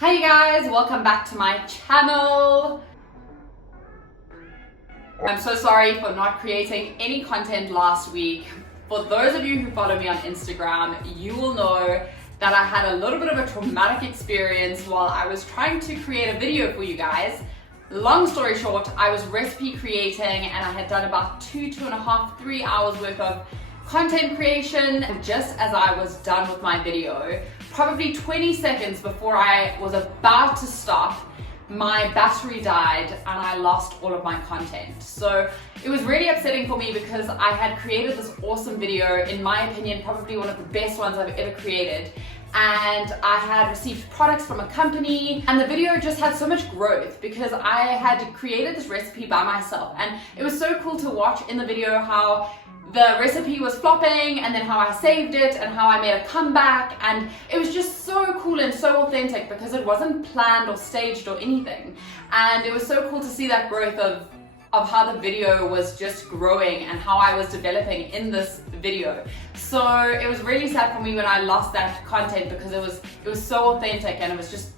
Hi you guys, welcome back to my channel. I'm so sorry for not creating any content last week. For those of you who follow me on Instagram, you will know that I had a little bit of a traumatic experience while I was trying to create a video for you guys. Long story short, I was recipe creating and I had done about 2.5, 3 hours worth of content creation. Just as I was done with my video, probably 20 seconds before I was about to stop, my battery died and I lost all of my content. So it was really upsetting for me because I had created this awesome video, in my opinion, probably one of the best ones I've ever created. And I had received products from a company and the video just had so much growth because I had created this recipe by myself. And it was so cool to watch in the video how the recipe was flopping and then how I saved it and how I made a comeback, and it was just so cool and so authentic because it wasn't planned or staged or anything. And it was so cool to see that growth of how the video was just growing and how I was developing in this video. So it was really sad for me when I lost that content because it was so authentic and it was just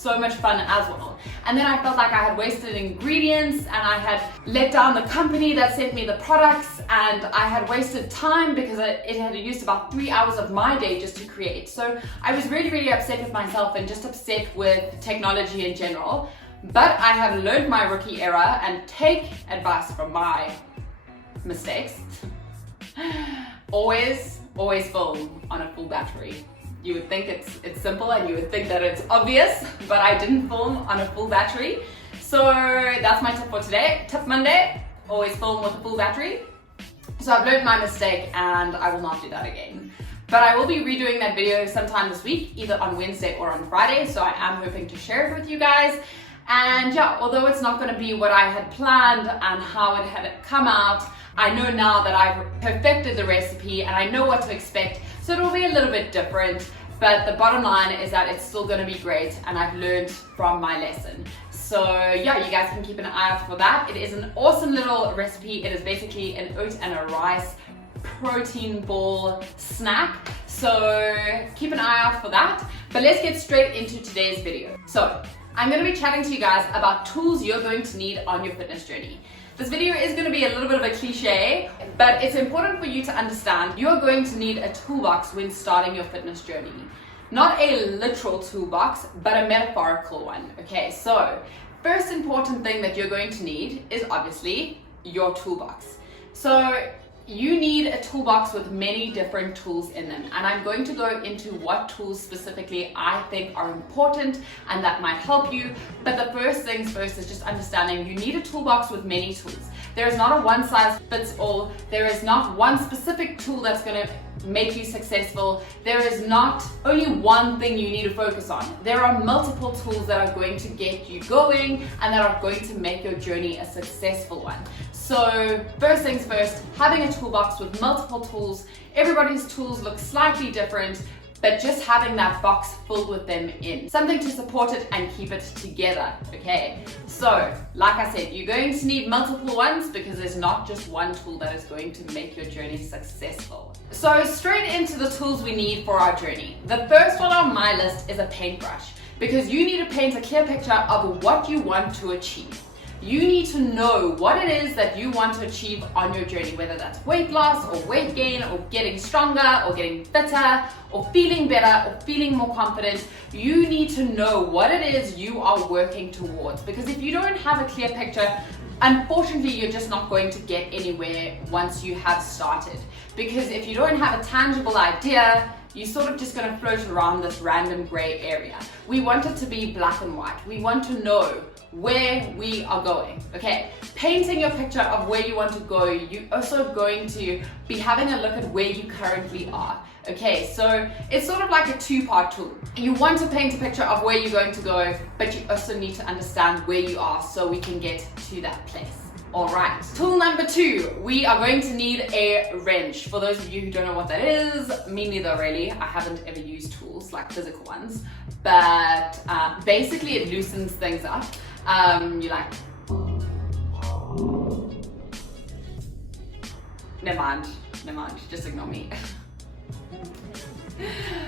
so much fun as well. And then I felt like I had wasted ingredients and I had let down the company that sent me the products, and I had wasted time because it had used about 3 hours of my day just to create. So I was really, really upset with myself and just upset with technology in general. But I have learned my rookie error and take advice from my mistakes. Always film on a full battery. You would think it's simple and you would think that it's obvious, but I didn't film on a full battery. So that's my tip for today. Tip Monday, always film with a full battery. So I've learned my mistake and I will not do that again. But I will be redoing that video sometime this week, either on Wednesday or on Friday. So I am hoping to share it with you guys. And yeah, although it's not going to be what I had planned and how it had come out, I know now that I've perfected the recipe and I know what to expect. So it'll be a little bit different, but the bottom line is that it's still going to be great and I've learned from my lesson. So yeah, you guys can keep an eye out for that. It is an awesome little recipe. It is basically an oat and a rice protein ball snack. So keep an eye out for that. But let's get straight into today's video. So I'm going to be chatting to you guys about tools you're going to need on your fitness journey. This video is going to be a little bit of a cliche, but it's important for you to understand you're going to need a toolbox when starting your fitness journey. Not a literal toolbox, but a metaphorical one. Okay, so first important thing that you're going to need is obviously your toolbox. So you need a toolbox with many different tools in them, and I'm going to go into what tools specifically I think are important and that might help you. But the first things first is just understanding you need a toolbox with many tools. There is not a one size fits all. There is not one specific tool that's going to make you successful. There is not only one thing you need to focus on. There are multiple tools that are going to get you going and that are going to make your journey a successful one. So first things first, having a toolbox with multiple tools. Everybody's tools look slightly different, but just having that box filled with them in. Something to support it and keep it together, okay? So, like I said, you're going to need multiple ones because there's not just one tool that is going to make your journey successful. So straight into the tools we need for our journey. The first one on my list is a paintbrush, because you need to paint a clear picture of what you want to achieve. You need to know what it is that you want to achieve on your journey, whether that's weight loss or weight gain or getting stronger or getting fitter or feeling better or feeling more confident. You need to know what it is you are working towards, because if you don't have a clear picture, unfortunately, you're just not going to get anywhere once you have started. Because if you don't have a tangible idea, you're sort of just going to float around this random gray area. We want it to be black and white. We want to know where we are going. Okay, painting your picture of where you want to go, you're also going to be having a look at where you currently are. Okay, so it's sort of like a two-part tool. You want to paint a picture of where you're going to go, but you also need to understand where you are so we can get to that place. All right, tool number 2, we are going to need a wrench. For those of you who don't know what that is, me neither really. I haven't ever used tools like physical ones, but basically it loosens things up. You like, never mind, just ignore me.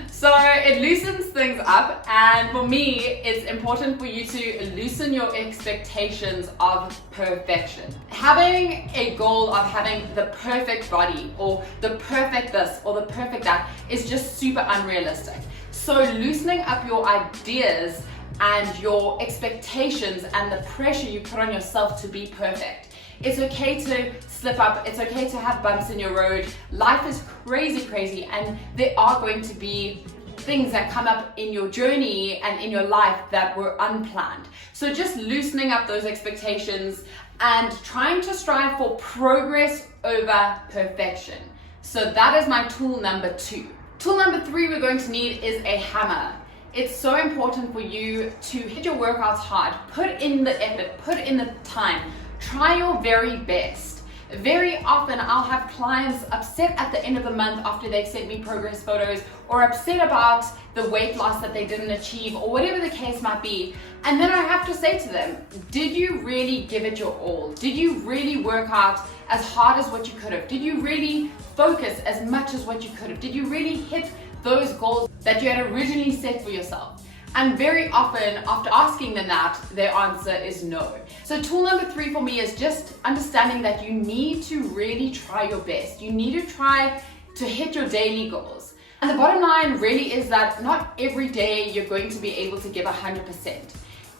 So it loosens things up, and for me, it's important for you to loosen your expectations of perfection. Having a goal of having the perfect body or the perfect this or the perfect that is just super unrealistic. So loosening up your ideas and your expectations and the pressure you put on yourself to be perfect. It's okay to slip up, it's okay to have bumps in your road. Life is crazy, and there are going to be things that come up in your journey and in your life that were unplanned. So just loosening up those expectations and trying to strive for progress over perfection. So that is my tool number 2. Tool number 3 we're going to need is a hammer. It's so important for you to hit your workouts hard, put in the effort, put in the time, try your very best. Very often I'll have clients upset at the end of the month after they've sent me progress photos, or upset about the weight loss that they didn't achieve, or whatever the case might be. And then I have to say to them, did you really give it your all? Did you really work out as hard as what you could have? Did you really focus as much as what you could have? Did you really hit those goals that you had originally set for yourself? And very often after asking them that, their answer is no. So tool number 3 for me is just understanding that you need to really try your best. You need to try to hit your daily goals. And the bottom line really is that not every day you're going to be able to give 100%.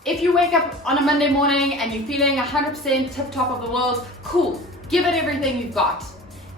If you wake up on a Monday morning and you're feeling 100% tip top of the world, cool, give it everything you've got.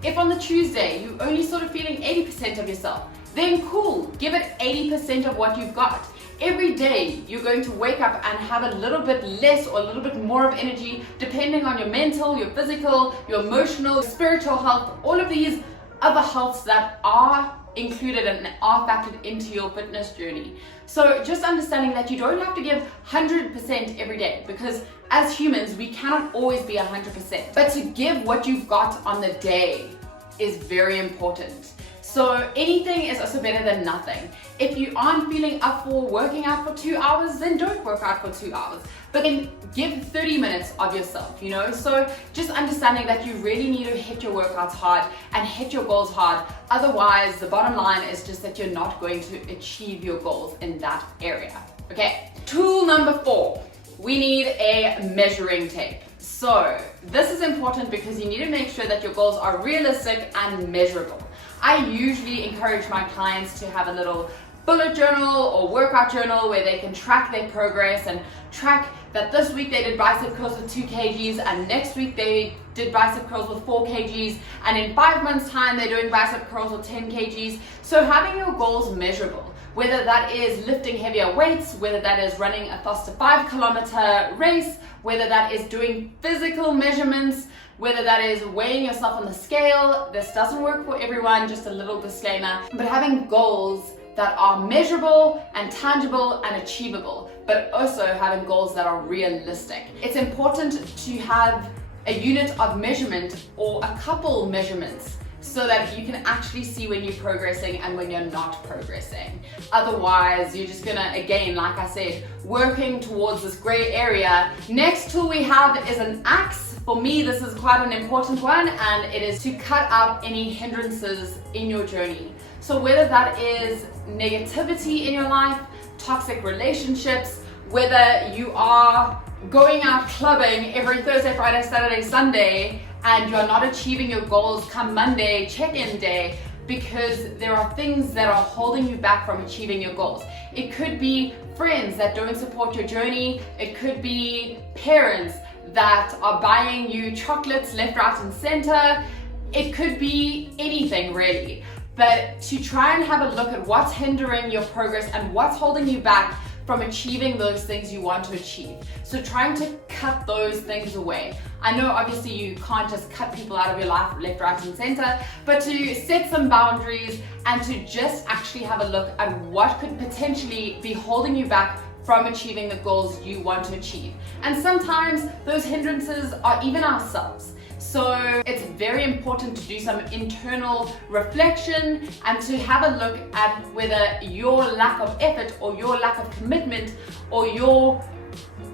If on the Tuesday you're only sort of feeling 80% of yourself, then cool, give it 80% of what you've got. Every day you're going to wake up and have a little bit less or a little bit more of energy, depending on your mental, your physical, your emotional, spiritual health, all of these other healths that are included and are factored into your fitness journey. So just understanding that you don't have to give 100% every day, because as humans we cannot always be 100%, but to give what you've got on the day is very important. So anything is also better than nothing. If you aren't feeling up for working out for 2 hours, then don't work out for 2 hours. But then give 30 minutes of yourself, you know? So just understanding that you really need to hit your workouts hard and hit your goals hard. Otherwise, the bottom line is just that you're not going to achieve your goals in that area. Okay, tool number 4. We need a measuring tape. So this is important because you need to make sure that your goals are realistic and measurable. I usually encourage my clients to have a little bullet journal or workout journal where they can track their progress and track that this week they did bicep curls with 2 kgs and next week they did bicep curls with 4 kgs and in 5 months time they're doing bicep curls with 10 kgs. So having your goals measurable, whether that is lifting heavier weights, whether that is running a faster 5-kilometer race, whether that is doing physical measurements, whether that is weighing yourself on the scale. This doesn't work for everyone, just a little disclaimer. But having goals that are measurable and tangible and achievable, but also having goals that are realistic. It's important to have a unit of measurement or a couple measurements so that you can actually see when you're progressing and when you're not progressing. Otherwise, you're just gonna, again, like I said, working towards this gray area. Next tool we have is an axe. For me, this is quite an important one, and it is to cut out any hindrances in your journey. So whether that is negativity in your life, toxic relationships, whether you are going out clubbing every Thursday, Friday, Saturday, Sunday, and you're not achieving your goals come Monday, check-in day, because there are things that are holding you back from achieving your goals. It could be friends that don't support your journey. It could be parents that are buying you chocolates left, right, and center. It could be anything really. But to try and have a look at what's hindering your progress and what's holding you back from achieving those things you want to achieve. So trying to cut those things away. I know obviously you can't just cut people out of your life left, right, and center, but to set some boundaries and to just actually have a look at what could potentially be holding you back from achieving the goals you want to achieve. And sometimes those hindrances are even ourselves. So it's very important to do some internal reflection and to have a look at whether your lack of effort or your lack of commitment or your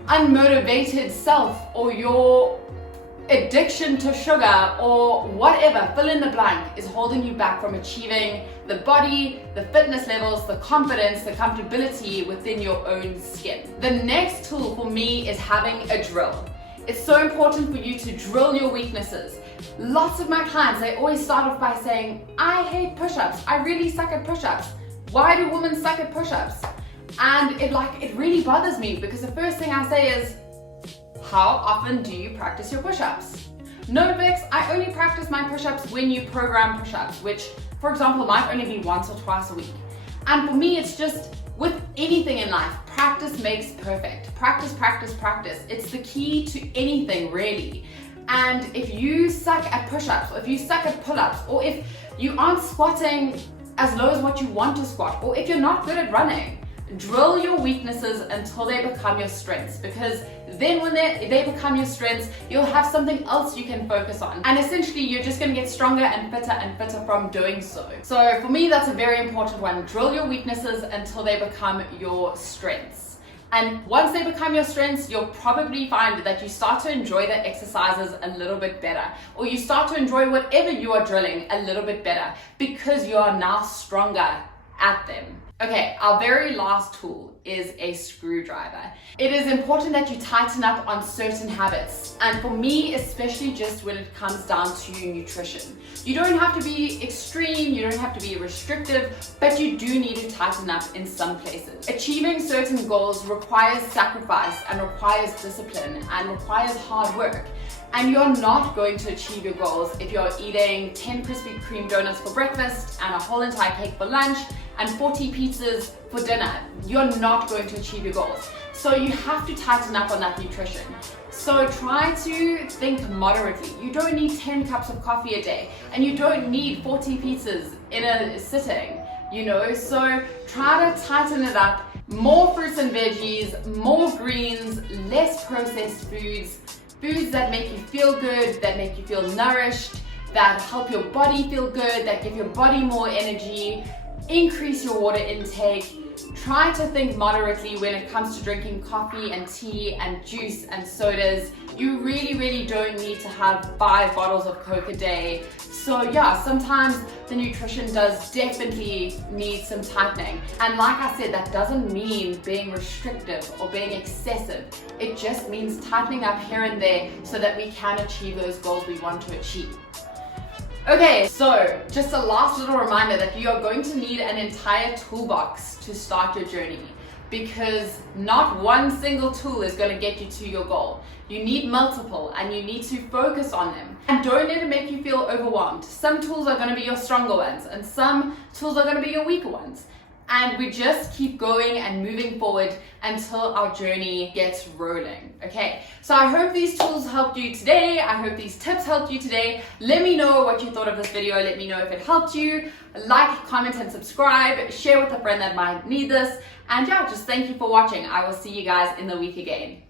unmotivated self or your addiction to sugar or whatever, fill in the blank, is holding you back from achieving the body, the fitness levels, the confidence, the comfortability within your own skin. The next tool for me is having a drill. It's so important for you to drill your weaknesses. Lots of my clients, they always start off by saying, I hate push-ups. I really suck at push-ups. Why do women suck at push-ups? And it really bothers me because the first thing I say is, how often do you practice your push-ups? No, Vix, I only practice my push-ups when you program push-ups, which, for example, might only be once or twice a week. And for me, it's just, with anything in life, practice makes perfect. Practice, practice, practice. It's the key to anything, really. And if you suck at push-ups, or if you suck at pull-ups, or if you aren't squatting as low as what you want to squat, or if you're not good at running, drill your weaknesses until they become your strengths, because then when they become your strengths, you'll have something else you can focus on. And essentially, you're just gonna get stronger and fitter from doing so. So for me, that's a very important one. Drill your weaknesses until they become your strengths. And once they become your strengths, you'll probably find that you start to enjoy the exercises a little bit better, or you start to enjoy whatever you are drilling a little bit better because you are now stronger at them. Okay, our very last tool is a screwdriver. It is important that you tighten up on certain habits, and for me, especially just when it comes down to nutrition. You don't have to be extreme, you don't have to be restrictive, but you do need to tighten up in some places. Achieving certain goals requires sacrifice and requires discipline and requires hard work. And you're not going to achieve your goals if you're eating 10 Krispy Kreme donuts for breakfast and a whole entire cake for lunch and 40 pizzas for dinner. You're not going to achieve your goals. So you have to tighten up on that nutrition. So try to think moderately. You don't need 10 cups of coffee a day, and you don't need 40 pizzas in a sitting, so try to tighten it up. More fruits and veggies, more greens, less processed foods, foods that make you feel good, that make you feel nourished, that help your body feel good, that give your body more energy. Increase your water intake. Try to think moderately when it comes to drinking coffee and tea and juice and sodas. You really, really don't need to have 5 bottles of Coke a day. So yeah, sometimes the nutrition does definitely need some tightening. And like I said, that doesn't mean being restrictive or being excessive. It just means tightening up here and there so that we can achieve those goals we want to achieve. Okay, so just a last little reminder that you are going to need an entire toolbox to start your journey, because not one single tool is going to get you to your goal. You need multiple, and you need to focus on them. And don't let it make you feel overwhelmed. Some tools are going to be your stronger ones, and some tools are going to be your weaker ones. And we just keep going and moving forward until our journey gets rolling. Okay, so I hope these tools helped you today. I hope these tips helped you today. Let me know what you thought of this video. Let me know if it helped you. Like, comment, and subscribe. Share with a friend that might need this. And yeah, just thank you for watching. I will see you guys in the week again.